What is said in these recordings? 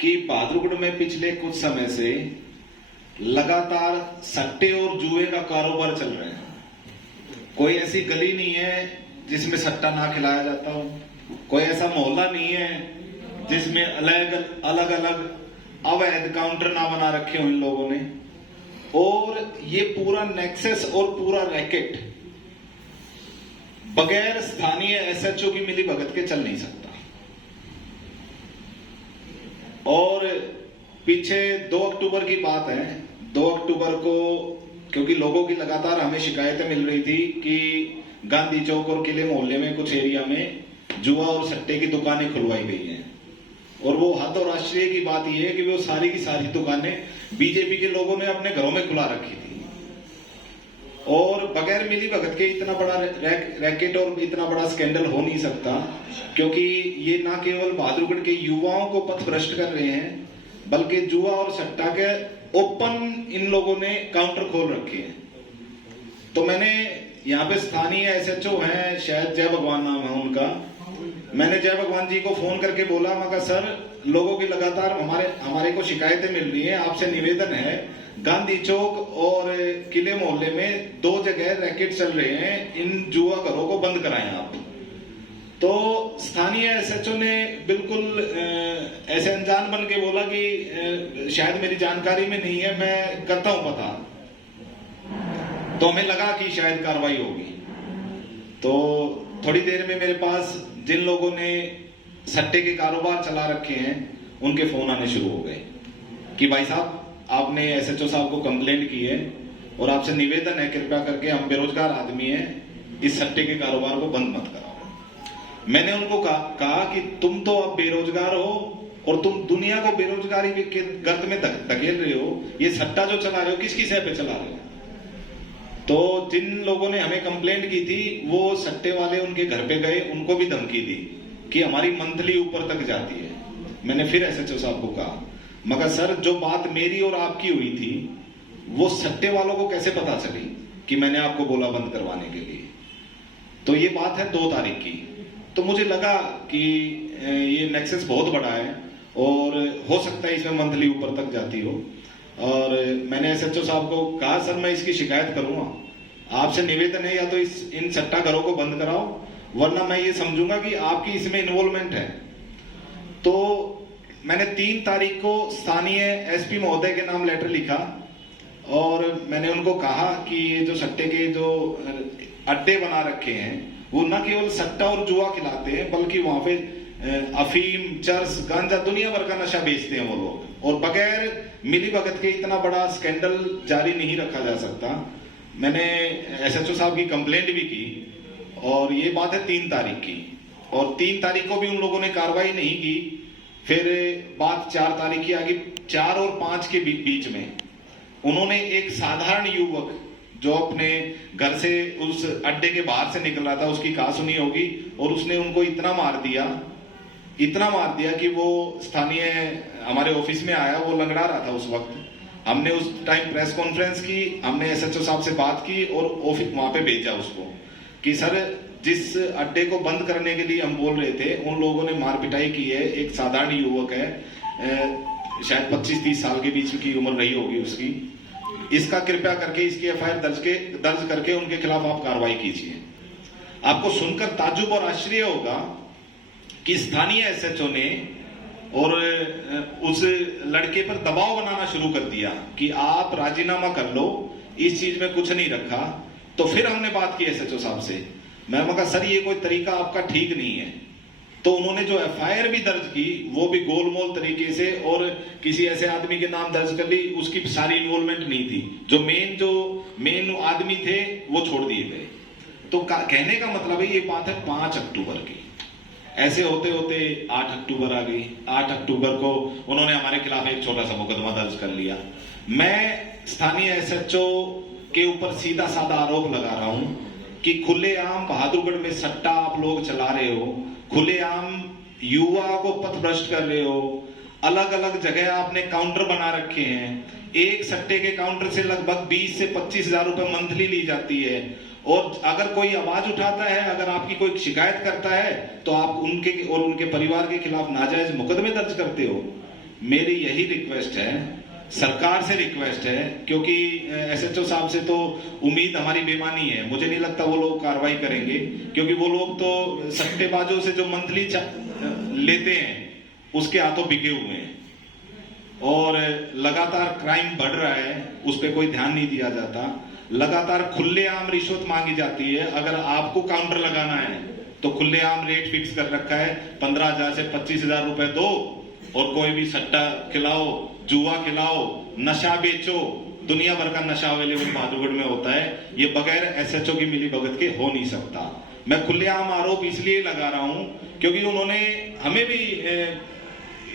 कि बहादुरगढ़ में पिछले कुछ समय से लगातार सट्टे और जुए का कारोबार चल रहे हैं। कोई ऐसी गली नहीं है जिसमें सट्टा ना खिलाया जाता हो, कोई ऐसा मोहल्ला नहीं है जिसमें अलग अलग अवैध काउंटर ना बना रखे हो इन लोगों ने। और ये पूरा नेक्सस और पूरा रैकेट बगैर स्थानीय एसएचओ की मिली भगत के चल नहीं सकता। और पीछे 2 अक्टूबर की बात है, 2 अक्टूबर को क्योंकि लोगों की लगातार हमें शिकायतें मिल रही थी कि गांधी चौक और किले मोहल्ले में कुछ एरिया में जुआ और सट्टे की दुकानें खुलवाई गई हैं। और वो हद और आश्चर्य की बात यह है कि वो सारी की सारी दुकानें बीजेपी के लोगों ने अपने घरों में खुला रखी थी। और बगैर मिली भगत के इतना बड़ा रैकेट और इतना बड़ा स्कैंडल हो नहीं सकता, क्योंकि ये ना केवल बहादुरगढ़ के युवाओं को पथ भ्रष्ट कर रहे हैं, बल्कि जुआ और सट्टा के ओपन इन लोगों ने काउंटर खोल रखे हैं। तो मैंने यहाँ पे स्थानीय एसएचओ हैं, शायद जय भगवान नाम है उनका, मैंने जय भगवान जी को फोन करके बोला, मैं कहा सर लोगों की लगातार हमारे को शिकायतें मिल रही हैं, आपसे निवेदन है गांधी चौक और किले मोहल्ले में 2 जगह रैकेट चल रहे हैं, इन जुआ घरों को बंद कराएं आप। तो स्थानीय एसएचओ ने बिल्कुल ऐसे अनजान बन के बोला कि शायद मेरी जानकारी में नहीं है, मैं करता हूं पता। तो हमें लगा कि शायद कार्रवाई होगी। तो थोड़ी देर में मेरे पास जिन लोगों ने सट्टे के कारोबार चला रखे हैं उनके फोन आने शुरू हो गए कि भाई साहब आपने एसएचओ साहब को कंप्लेंट की है और आपसे निवेदन है कृपया करके, हम बेरोजगार आदमी हैं, इस सट्टे के कारोबार को बंद मत कराओ। मैंने उनको कहा कि तुम तो अब बेरोजगार हो और तुम दुनिया को बेरोजगारी के गर्त में धकेल रहे हो, ये सट्टा जो चला रहे हो किसकी सह पे चला रहे हो। तो जिन लोगों ने हमें कंप्लेंट की थी वो सट्टे वाले उनके घर पे गए, उनको भी धमकी दी कि हमारी मंथली ऊपर तक जाती है। मैंने फिर एसएचओ साहब को कहा, मगर सर जो बात मेरी और आपकी हुई थी वो सट्टे वालों को कैसे पता चली कि मैंने आपको बोला बंद करवाने के लिए। तो ये बात है 2 तारीख की। तो मुझे लगा कि ये नेक्सस बहुत बड़ा है और हो सकता है इसमें मंथली ऊपर तक जाती हो। और मैंने एसएचओ साहब को कहा सर मैं इसकी शिकायत करूंगा, आपसे निवेदन है या तो इन सट्टा घरों को बंद कराओ, वरना मैं ये समझूंगा कि आपकी इसमें इन्वॉल्वमेंट है। तो मैंने 3 तारीख को स्थानीय एसपी महोदय के नाम लेटर लिखा और मैंने उनको कहा कि ये जो सट्टे के जो अड्डे बना रखे हैं वो न केवल सट्टा और जुआ खिलाते हैं, बल्कि वहां पे अफीम, चरस, गांजा, दुनिया भर का नशा बेचते हैं वो लोग। और बगैर मिली भगत के इतना बड़ा स्कैंडल जारी नहीं रखा जा सकता। मैंने एसएचओ साहब की कंप्लेंट भी की और ये बात है 3 तारीख की। और 3 तारीख को भी उन लोगों ने कार्रवाई नहीं की। फिर बात 4 तारीख की आ गई। 4 और 5 के बीच में उन्होंने एक साधारण युवक जो अपने घर से उस अड्डे के बाहर से निकल रहा था, उसकी कहा सुनी होगी, और उसने उनको इतना मार दिया कि वो स्थानीय हमारे ऑफिस में आया, वो लंगड़ा रहा था उस वक्त। हमने उस टाइम प्रेस कॉन्फ्रेंस की, हमने एसएचओ साहब से बात की और ऑफिस वहां पे भेजा उसको कि सर जिस अड्डे को बंद करने के लिए हम बोल रहे थे उन लोगों ने मार पिटाई की है। एक साधारण युवक है, शायद 25-30 साल के बीच की उम्र रही होगी उसकी। इसका कृपया करके इसकी एफआईआर दर्ज करके उनके खिलाफ आप कार्रवाई कीजिए। आपको सुनकर ताज्जुब और आश्चर्य होगा कि स्थानीय एसएचओ ने और उस लड़के पर दबाव बनाना शुरू कर दिया कि आप राजीनामा कर लो, इस चीज में कुछ नहीं रखा। तो फिर हमने बात की एसएचओ साहब से, मैं कहा सर ये कोई तरीका आपका ठीक नहीं है। तो उन्होंने जो एफआईआर भी दर्ज की वो भी गोलमोल तरीके से और किसी ऐसे आदमी के नाम दर्ज कर ली, उसकी सारी इन्वॉल्वमेंट नहीं थी। जो मेन आदमी थे वो छोड़ दिए गए। तो कहने का मतलब है ये बात है 5 अक्टूबर की। ऐसे होते होते 8 अक्टूबर आ गई। 8 अक्टूबर को उन्होंने हमारे खिलाफ एक छोटा सा मुकदमा दर्ज कर लिया। मैं स्थानीय एसएचओ के ऊपर सीधा साधा आरोप लगा रहा हूं कि खुलेआम बहादुरगढ़ में सट्टा आप लोग चला रहे हो, खुलेआम युवा को पथ भ्रष्ट कर रहे हो, अलग अलग जगह आपने काउंटर बना रखे हैं। एक सट्टे के काउंटर से लगभग 20 से 25 हजार रुपए मंथली ली जाती है। और अगर कोई आवाज उठाता है, अगर आपकी कोई शिकायत करता है तो आप उनके और उनके परिवार के खिलाफ नाजायज मुकदमे दर्ज करते हो। मेरी यही रिक्वेस्ट है, सरकार से रिक्वेस्ट है, क्योंकि एसएचओ साहब से तो उम्मीद हमारी बेमानी है, मुझे नहीं लगता वो लोग कार्रवाई करेंगे, क्योंकि वो लोग तो सट्टेबाजों से जो मंथली लेते हैं उसके हाथों बिके हुए हैं और लगातार क्राइम बढ़ रहा है, उस पर कोई ध्यान नहीं दिया जाता। लगातार खुलेआम रिश्वत मांगी जाती है। अगर आपको काउंटर लगाना है तो खुलेआम रेट फिक्स कर रखा है, 15,000 से 25,000 रुपए दो और कोई भी सट्टा खिलाओ, जुआ खिलाओ, नशा बेचो, दुनिया भर का नशा अवेलेबल बहादुरगढ़ में होता है। ये बगैर एसएचओ की मिलीभगत के हो नहीं सकता। मैं खुलेआम आरोप इसलिए लगा रहा हूं क्योंकि उन्होंने हमें भी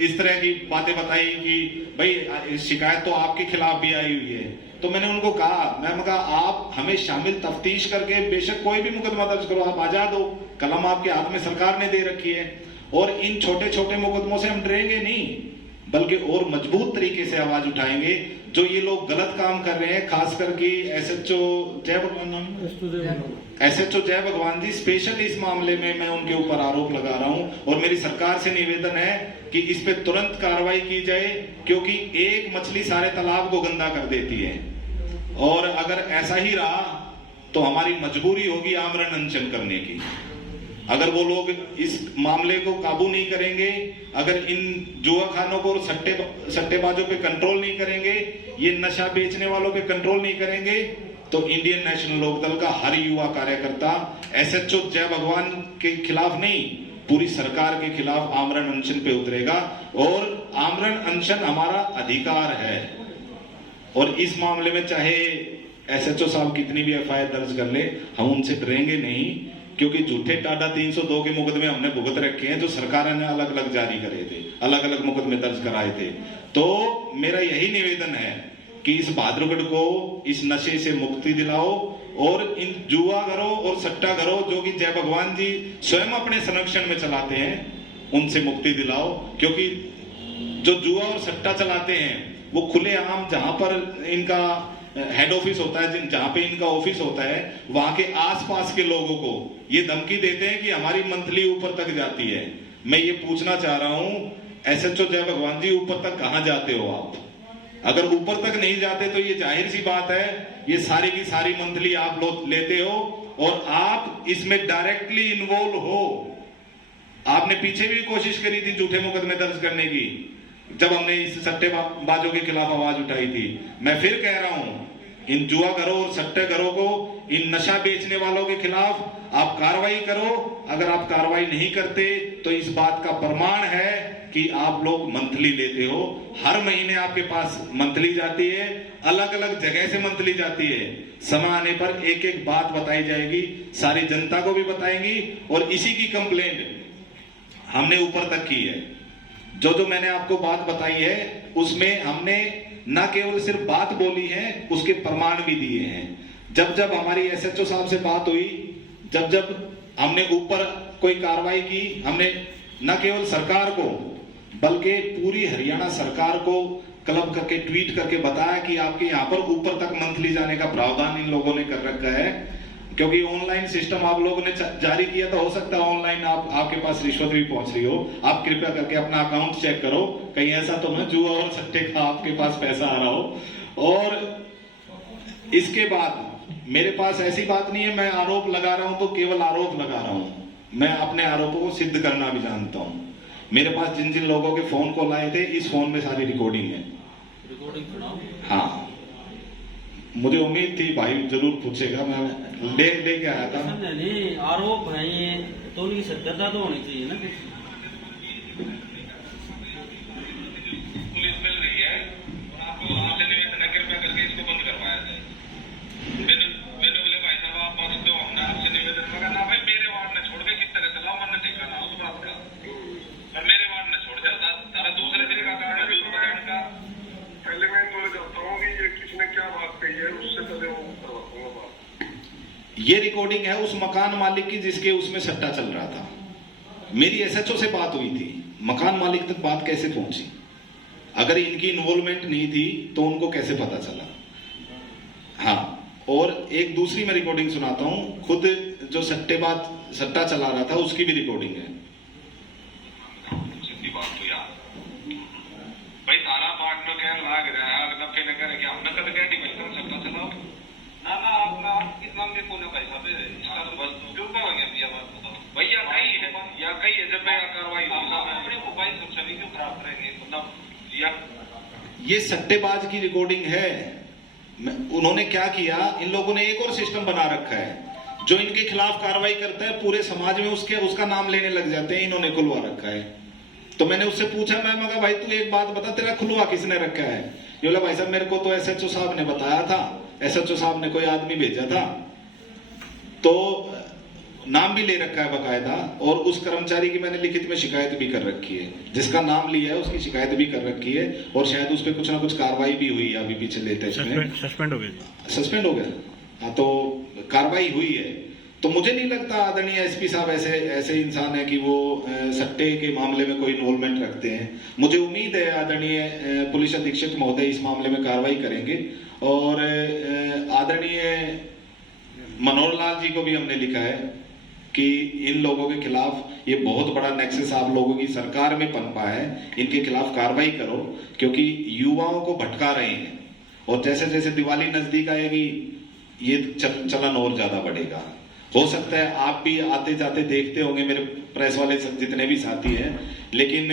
इस तरह की बातें बताई कि भाई शिकायत तो आपके खिलाफ भी आई हुई है। तो मैंने उनको कहा, मैंने कहा आप हमें शामिल तफ्तीश करके बेशक कोई भी मुकदमा दर्ज करो, आप आजाद हो, कलम आपके हाथ में सरकार ने दे रखी है। और इन छोटे छोटे मुकदमों से हम डरेंगे नहीं, बल्कि और मजबूत तरीके से आवाज उठाएंगे। जो ये लोग गलत काम कर रहे हैं, खास करके एसएचओ जय भगवान जी स्पेशल इस मामले में मैं उनके ऊपर आरोप लगा रहा हूं और मेरी सरकार से निवेदन है कि इस पे तुरंत कार्रवाई की जाए, क्योंकि एक मछली सारे तालाब को गंदा कर देती है। और अगर ऐसा ही रहा तो हमारी मजबूरी होगी आमरण अनशन करने की। अगर वो लोग इस मामले को काबू नहीं करेंगे, अगर इन जुआ खानों को और सट्टेबाजों पे कंट्रोल नहीं करेंगे, ये नशा बेचने वालों पे कंट्रोल नहीं करेंगे, तो इंडियन नेशनल लोकदल का हर युवा कार्यकर्ता एसएचओ जय भगवान के खिलाफ नहीं, पूरी सरकार के खिलाफ आमरण अनशन पे उतरेगा। और आमरण अनशन हमारा अधिकार है और इस मामले में चाहे एसएचओ साहब कितनी भी एफआईआर दर्ज कर ले, हम उनसे डरेंगे नहीं, क्योंकि झूठे टाडा 302 के मुकदमे हमने भुगत रखे हैं जो सरकार ने अलग अलग जारी करे थे, अलग अलग मुकदमे दर्ज कराए थे। तो मेरा यही निवेदन है कि इस बहादुरगढ़ को इस नशे से मुक्ति दिलाओ और इन जुआ घरों और सट्टा घरों जो कि जय भगवान जी स्वयं अपने संरक्षण में चलाते हैं, उनसे मुक्ति दिलाओ। क्योंकि जो जुआ और सट्टा चलाते हैं वो खुलेआम जहां पर इनका हेड ऑफिस होता है, जहां पे इनका ऑफिस होता है, वहां के आसपास के लोगों को ये धमकी देते हैं कि हमारी मंथली ऊपर तक जाती है। मैं ये पूछना चाह रहा हूं एसएचओ जय भगवान जी, ऊपर तक कहां जाते हो आप? अगर ऊपर तक नहीं जाते तो ये जाहिर सी बात है ये सारी की सारी मंथली आप लोग लेते हो और आप इसमें डायरेक्टली इन्वॉल्व हो। आपने पीछे भी कोशिश करी थी झूठे मुकदमे दर्ज करने की, जब हमने इस सट्टेबाजों के खिलाफ आवाज उठाई थी। मैं फिर कह रहा हूं, इन जुआ घरों और सट्टे घरों को, इन नशा बेचने वालों के खिलाफ आप कार्रवाई करो। अगर आप कार्रवाई नहीं करते तो इस बात का प्रमाण है कि आप लोग मंथली लेते हो। हर महीने आपके पास मंथली जाती है, अलग अलग जगह से मंथली जाती है। समय आने पर एक एक बात बताई जाएगी, सारी जनता को भी बताएंगी और इसी की कंप्लेंट हमने ऊपर तक की है। जो जो मैंने आपको बात बताई है उसमें हमने न केवल सिर्फ बात बोली है, उसके प्रमाण भी दिए हैं। जब जब हमारी एसएचओ साहब से बात हुई, जब जब हमने ऊपर कोई कार्रवाई की, हमने न केवल सरकार को बल्कि पूरी हरियाणा सरकार को क्लब करके ट्वीट करके बताया कि आपके यहाँ पर ऊपर तक मंथली जाने का प्रावधान इन लोगों ने कर रखा है। क्योंकि ऑनलाइन सिस्टम आप लोगों ने जारी किया, तो हो सकता है ऑनलाइन आपके पास रिश्वत भी पहुंच रही हो। आप कृपया करके अपना अकाउंट चेक करो, कहीं ऐसा तो न जुआ और सट्टे का आपके पास पैसा आ रहा हो। और इसके बाद मेरे पास ऐसी बात नहीं है मैं आरोप लगा रहा हूं तो केवल आरोप लगा रहा हूं, मैं अपने आरोपों को सिद्ध करना भी जानता हूं। मेरे पास जिन जिन लोगों के फोन कॉल आए थे, इस फोन में सारी रिकॉर्डिंग है। हाँ, मुझे उम्मीद थी भाई जरूर पूछेगा, मैं लेके आया था। नहीं, आरोप है ये तो उनकी सत्यता तो होनी चाहिए ना। पुलिस मिल रही है, आपको आपसे निवेदन है कृपया करके इसको बंद करवाया जाए। मैंने बोले भाई साहब आप मदद दो, हमने आपसे निवेदन किया ना भाई मेरे वार्ड ने छोड़ के किस तरह चलाओ, मैंने देखा ना उस बात का, और मेरे वार्ड ने छोड़ जाओ तारा दूसरे दिन का कारण है का। पहले मैं बोले जाता हूँ कि ये किसने क्या बात कही है, उससे पहले वो करवाऊंगा बात। ये रिकॉर्डिंग है उस मकान मालिक की जिसके उसमें सट्टा चल रहा था। मेरी एसएचओ से बात हुई थी, मकान मालिक तक बात कैसे पहुंची? अगर इनकी इन्वॉल्वमेंट नहीं थी तो उनको कैसे पता चला? हाँ, और एक दूसरी मैं रिकॉर्डिंग सुनाता हूं, खुद जो सट्टा चला रहा था उसकी भी रिकॉर्डिंग है। ये सट्टेबाज की रिकॉर्डिंग है। उन्होंने क्या किया, इन लोगों ने एक और सिस्टम बना रखा है, जो इनके खिलाफ कार्रवाई करता है पूरे समाज में उसका नाम लेने लग जाते हैं। इन्होंने खुलवा रखा है। तो मैंने उससे पूछा, मैं मगा भाई तू एक बात बता, तेरा खुलवा किसने रखा है? ये बोला भाई साहब मेरे को तो एसएचओ साहब ने बताया था, एसएचओ साहब ने कोई आदमी भेजा था, तो नाम भी ले रखा है बकायदा, और उस कर्मचारी की मैंने लिखित में शिकायत भी कर रखी है, जिसका नाम लिया है उसकी शिकायत भी कर रखी है, और शायद उस पर कुछ ना कुछ कार्रवाई भी हुई है अभी पीछे लेटेस्ट में। सस्पेंड हो गया, सस्पेंड हो गया। हाँ, तो कार्रवाई हुई है। तो मुझे नहीं लगता आदरणीय एसपी साहब ऐसे इंसान है कि वो सट्टे के मामले में कोई इन्वॉल्वमेंट रखते हैं। मुझे उम्मीद है आदरणीय पुलिस अधीक्षक महोदय इस मामले में कार्रवाई करेंगे, और आदरणीय मनोहर लाल जी को भी हमने लिखा है कि इन लोगों के खिलाफ ये बहुत बड़ा नेक्सस आप लोगों की सरकार में पनपा है, इनके खिलाफ कार्रवाई करो, क्योंकि युवाओं को भटका रहे हैं, और जैसे जैसे दिवाली नजदीक आएगी ये चलन और ज्यादा बढ़ेगा। हो सकता है आप भी आते जाते देखते होंगे, मेरे प्रेस वाले जितने भी साथी हैं, लेकिन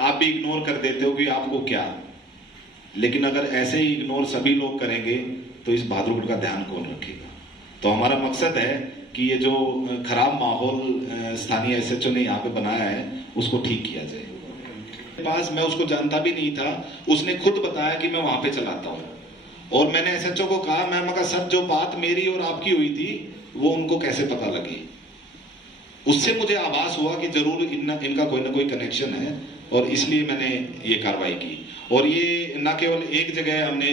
आप भी इग्नोर कर देते हो कि आपको क्या। लेकिन अगर ऐसे ही इग्नोर सभी लोग करेंगे तो इस बहादुरगढ़ का ध्यान कौन रखेगा? तो हमारा मकसद है कि ये जो खराब माहौल स्थानीय एसएचओ ने यहाँ पे बनाया है उसको ठीक किया जाए। पास मैं उसको जानता भी नहीं था, उसने खुद बताया कि मैं वहां पे चलाता हूँ, और मैंने एसएचओ को कहा, मैं मगर सर जो बात मेरी और आपकी हुई थी वो उनको कैसे पता लगी? उससे मुझे आभास हुआ कि जरूर इनका कोई ना कोई कनेक्शन है, और इसलिए मैंने ये कार्रवाई की। और ये न केवल एक जगह हमने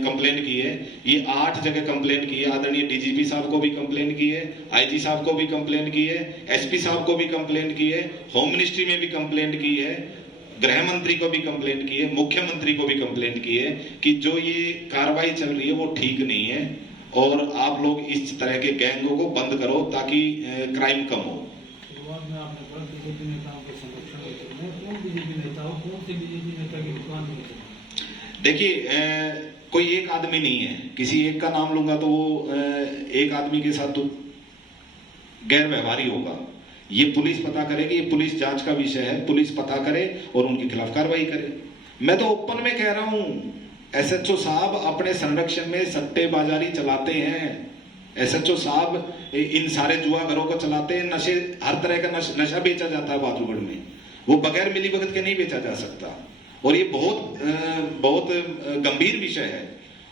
कंप्लेंट की है, ये 8 जगह कंप्लेंट की है। आदरणीय डीजीपी साहब को भी कंप्लेंट की है, आईजी साहब को भी कंप्लेंट की है, एसपी साहब को भी कंप्लेंट की है, होम मिनिस्ट्री में भी कंप्लेंट की है, गृह मंत्री को भी कंप्लेंट की है, मुख्यमंत्री को भी कंप्लेंट की है कि जो ये कार्रवाई चल रही है वो ठीक नहीं है, और आप लोग इस तरह के गैंगों को बंद करो ताकि क्राइम कम हो। शुरुआत में आपने कहा कि बीजेपी नेताओं के संरक्षण के लिए कौन बीजेपी नेता हो, कौन से बीजेपी नेता की दुकान में? देखिए कोई एक आदमी नहीं है, किसी एक का नाम लूंगा तो वो एक आदमी के साथ तो गैर व्यवहारी होगा। ये पुलिस पता करेगी, ये पुलिस जांच का विषय है, पुलिस पता करे और उनके खिलाफ कार्रवाई करे। मैं तो ओपन में कह रहा हूं, एसएचओ साहब अपने संरक्षण में सट्टेबाजारी चलाते हैं। एसएचओ साहब इन सारे जुआ घरों को चलाते हैं, नशे हर तरह का नशा बेचा जाता है बहादुरगढ़ में, वो बगैर मिलीभगत के नहीं बेचा जा सकता, और ये बहुत गंभीर विषय है।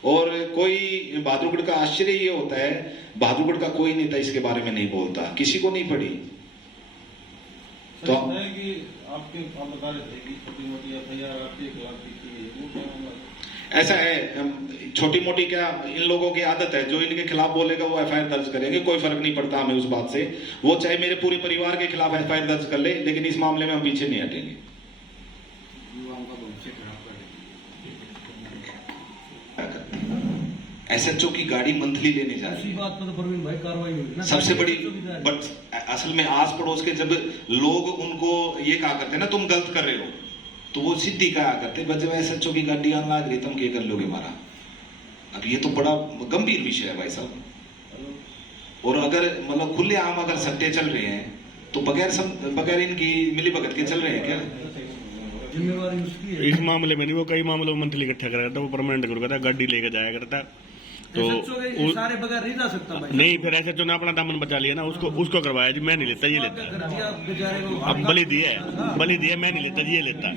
और कोई बहादुरगढ़ का आश्चर्य ये होता है, बहादुरगढ़ का कोई नेता इसके बारे में नहीं बोलता, किसी को नहीं पड़ी। तो कि आप बता रहे थे कि छोटी मोटी एफआईआर आपके खिलाफ की है, वो क्या मामला? ऐसा है, छोटी मोटी क्या, इन लोगों की आदत है, जो इनके खिलाफ बोलेगा वो एफआईआर दर्ज करेंगे, कोई फर्क नहीं पड़ता हमें उस बात से। वो चाहे मेरे पूरे परिवार के खिलाफ एफआईआर दर्ज कर ले, लेकिन इस मामले में हम पीछे नहीं हटेंगे। एसएचओ की गाड़ी मंथली लेने जा रही है, बात पर तो प्रवीण भाई कार्रवाई हुई ना, सबसे बड़ी। बट असल में आस पड़ोस के जब लोग उनको ये कहा करते हैं ना तुम गलत कर रहे हो, तो वो सीधी कहा करते जब एसएचओ की गाड़ी आने लग रही तुम क्या कर लोगे हमारा। अब ये तो बड़ा गंभीर विषय है भाई साहब। और अगर मतलब खुले आम अगर सट्टे चल रहे हैं तो बगैर इनकी मिली भगत के चल रहे हैं क्या? जिम्मेवारी उसकी है। इस मामले में नहीं, वो कई मामलों में मंथली इकट्ठा करा था, वो परमानेंट करता था, गाड़ी लेकर जाया करता, तो सारे बगैर नहीं जा सकता भाई। नहीं, फिर ऐसे ने अपना दामन बचा लिया ना, उसको करवाया जी मैं नहीं लेता, ये लेता। अब बलि दिया मैं नहीं लेता जी, ये लेता।